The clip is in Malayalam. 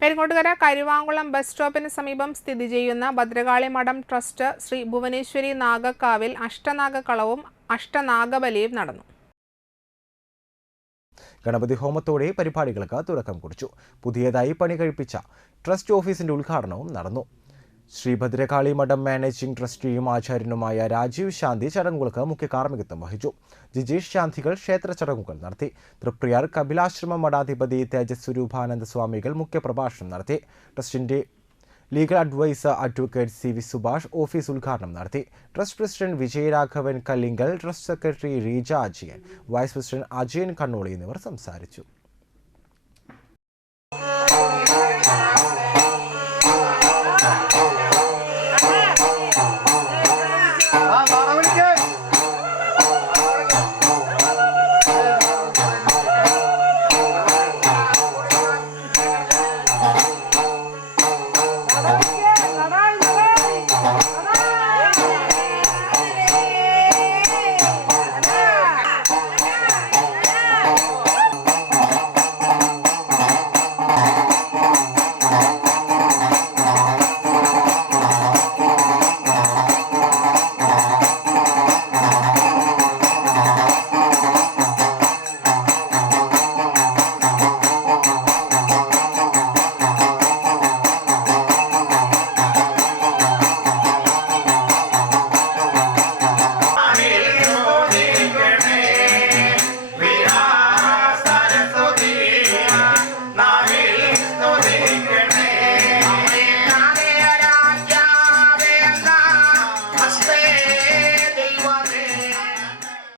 പെരിങ്ങോട്ടുകര കരുവാങ്കുളം ബസ് സ്റ്റോപ്പിന് സമീപം സ്ഥിതി ചെയ്യുന്ന ഭദ്രകാളി മഠം ട്രസ്റ്റ് ശ്രീ ഭുവനേശ്വരി നാഗക്കാവിൽ അഷ്ടനാഗക്കളവും അഷ്ടനാഗബലിയും നടന്നു. ഗണപതി ഹോമത്തോടെ പരിപാടികൾക്ക് തുടക്കം കുറിച്ചു. പുതിയതായി പണി കഴിപ്പിച്ച ട്രസ്റ്റ് ഓഫീസിന്റെ ഉദ്ഘാടനവും നടന്നു. ശ്രീ ഭദ്രകാളി മഠം മാനേജിംഗ് ട്രസ്റ്റിയും ആചാര്യനുമായ രാജീവ് ശാന്തി ചടങ്ങുകൾക്ക് മുഖ്യ കാർമ്മികത്വം വഹിച്ചു. ജിജീഷ് ശാന്തികൾ ക്ഷേത്ര ചടങ്ങുകൾ നടത്തി. തൃപ്രിയാർ കപിലാശ്രമ മഠാധിപതി തേജസ്വരൂപാനന്ദ സ്വാമികൾ മുഖ്യപ്രഭാഷണം നടത്തി. ട്രസ്റ്റിന്റെ legal adviser advocate CV Subhash office ഉദ്ഘാടനം നടത്തി. Trust president Vijayaraghavan Kallinkal, trust secretary Reeja Ajayan, vice president Ajayan Kannoli എന്നിവർ സംസാരിച്ചു.